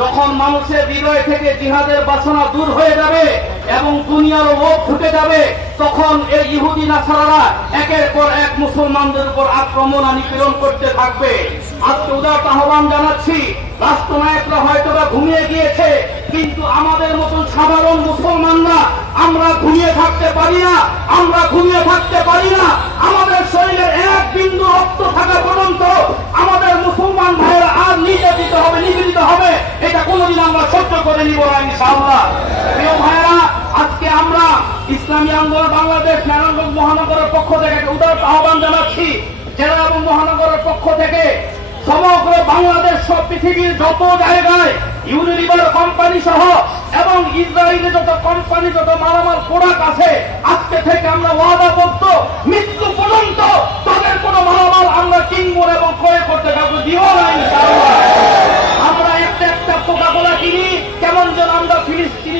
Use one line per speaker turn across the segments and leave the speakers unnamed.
যখন মানুষের হৃদয় থেকে জিহাদের বাসনা দূর হয়ে যাবে এবং দুনিয়ার লোভ ঢুকে যাবে, তখন এই ইহুদি নাসারারা একের পর এক মুসলমানদের উপর আক্রমণ আর নিপীড়ন করতে থাকবে। আজকে উদার আহ্বান জানাচ্ছি, রাষ্ট্রনায়করা হয়তো ঘুমিয়ে গিয়েছে, কিন্তু আমাদের মতন সাধারণ মুসলমানরা আমরা ঘুমিয়ে থাকতে পারি না, আমরা ঘুমিয়ে থাকতে পারি না। আমরা সহ্য করে নিব ইনশাআল্লাহ। প্রিয় ভাইয়েরা, আজকে আমরা ইসলামী আন্দোলন বাংলাদেশ নারায়ণগঞ্জ মহানগরের পক্ষ থেকে উদার আহ্বান জানাচ্ছি। জেলা এবং মহানগরের পক্ষ থেকে সমগ্র বাংলাদেশ সব পৃথিবীর যত জায়গায় ইউনিলিভার কোম্পানি সহ এবং ইসরায়েলের যত কোম্পানি যত মালামাল প্রোডাক্ট আছে, আজকে থেকে আমরা ওয়াদাবদ্ধ মৃত্যু পর্যন্ত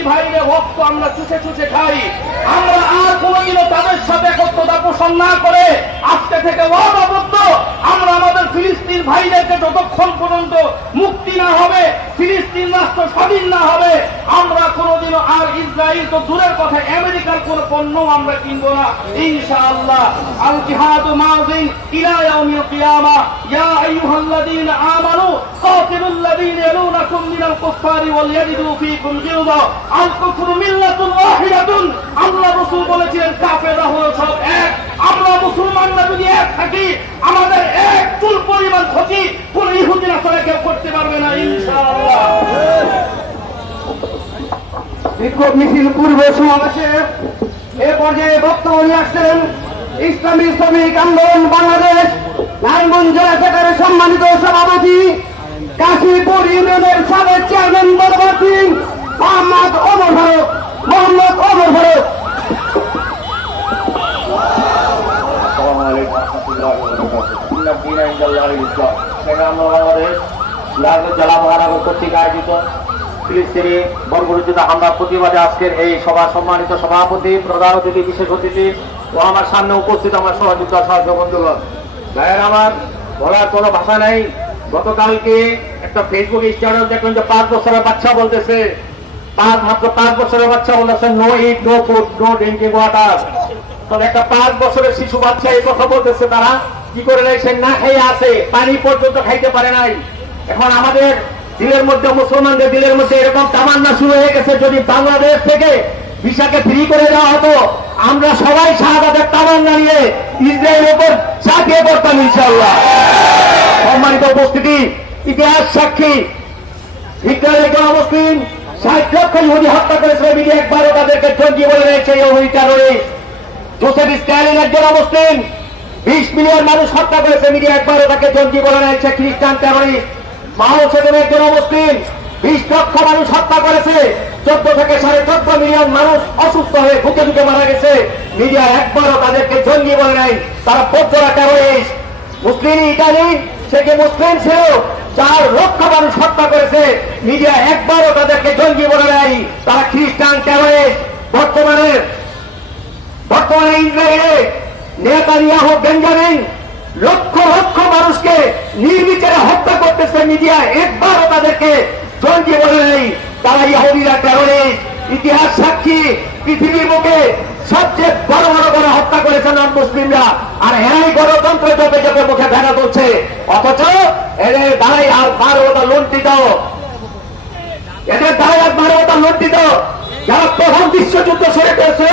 ভাইদের রক্ত আমরা চুষে চুষে খাই। আমরা আর কোনোদিনও তাদের সাথে একত্রতা পোষণ না করে আজকে থেকে অবাবদ্ধ আমরা আমাদের ফিলিস্তিন ভাইদেরকে যতক্ষণ পর্যন্ত মুক্তি না হবে, ফিলিস্তিন রাষ্ট্র স্বাধীন না হবে, আমরা ইসরায়েল তো দূরের কথা আমেরিকার কোন পণ্য আমরা কিনবো না। ইনশাআল্লাহ আল মাযিন ইলা ইয়াউমিল কিয়ামা। ইয়া আইয়ুহাল্লাযীনা আমানু ইয়ালুনাকুম মিনাল ওয়াল ফীকুম আল কুফরু মিল্লাতুন ওয়াহিদাতুন। আল্লাহ রাসূল বলেছিলেন কাফেররা হলো সব এক। আমরা মুসলমানরা যদি এক থাকি, আমাদের এক চুল পরিমাণ ক্ষতি কোন ইহুদি নাসারা কেউ করতে পারবে না, ইনশাআল্লাহ।
বিক্ষোভ মিছিল পূর্ব সমাবেশে এ পর্যায়ে বক্তব্য নিয়ে আসছেন ইসলামী শ্রমিক আন্দোলন বাংলাদেশ, নারায়ণগঞ্জ জেলা শাখার সম্মানিত সভাপতি, কাশীপুর ইউনিয়নের সাবেক চেয়ারম্যান বরবার সিং মোহাম্মদ ওমর ফারুক, মোহাম্মদ ওমর ফারুক।
জেলা মহানগর কর্তৃক আয়োজিত ফিলিস্তিনি বর্বরোচিত হামলা প্রতিবাদে আজকের এই সভা, সম্মানিত সভাপতি, প্রধান অতিথি, বিশেষ অতিথি ও আমার সামনে উপস্থিত আমার সহযোগ বন্ধুগণ। ভাইয়ের, আমার বলার কোনো ভাষা নাই। গতকালকে একটা ফেসবুক স্ট্যাটাস দেখলাম যে পাঁচ বছরের বাচ্চা বলতেছে। পাঁচ, মাত্র পাঁচ বছরের বাচ্চা বলতেছে no eat no food no drinking water তবে একটা পাঁচ বছরের শিশু বাচ্চা এই কথা বলতেছে, তারা কি করে রয়েছে না খেয়ে আছে, পানি পর্যন্ত খাইতে পারে নাই। এখন আমাদের দিলের মধ্যে মুসলমানদের দিলের মধ্যে এরকম তামান্না শুরু হয়ে গেছে, যদি বাংলাদেশ থেকে ভিসাকে ফ্রি করে দেওয়া হতো, আমরা সবাই শাহাদাতের তামান্না নিয়ে ইসরায়েলের উপর চাপিয়ে পড়তাম ইনশাল্লাহ সম্মানিত উপস্থিতি, ইতিহাস সাক্ষী একজন অমুসলিম, ষাট লক্ষ ইহুদি হত্যা করেছিল মিডিয়া একবারও তাদেরকে জঙ্গি বলে রয়েছে ইহুদি টারোরিস্ট জোসেফ স্ট্যালিন একজন অমুসলিম, বিশ মিলিয়ন মানুষ হত্যা করেছে মিডিয়া একবারও তাকে জঙ্গি বলে রয়েছে খ্রিস্টান টেরোরিস্ট মাও সেদিন একজন অমুসলিম। বিশ লক্ষ মানুষ হত্যা করেছে। চোদ্দ থেকে সাড়ে চোদ্দ মিলিয়ন মানুষ অসুস্থ হয়ে বুকে বুকে মারা গেছে। মিডিয়া একবারও তাদেরকে জঙ্গি বলে নাই। তারা বৌদ্ধরা টেরোরিস্ট মুসলিম ইটালি, সে কি মুসলিম ছিল? চার লক্ষ মানুষ হত্যা করেছে। মিডিয়া একবারও তাদেরকে জঙ্গি বলে নাই। তারা খ্রিস্টান টেরোরিস্ট বর্তমানে বর্তমানে ইসরায়েলে নেতানিয়াহু বেঞ্জামিন লক্ষ লক্ষ মানুষকে নির্বিচারে হত্যা করতেছে মিডিয়া। একবারও তাদেরকে জঙ্গি বলে নেই, তারা ইহুদিরা টেরোরিস্ট ইতিহাস সাক্ষী, পৃথিবীর মুখে সবচেয়ে বড় বড় করে হত্যা করেছে নন মুসলিমরা আর এরাই গণতন্ত্র জপে জপে মুখে ভেড়া তুলছে। অথচ এদের দ্বারাই আর মানবতা লুণ্ঠিত। এদের দ্বারাই আর মানবতা লুণ্ঠিত। যারা প্রথম বিশ্বযুদ্ধ শুরু করেছে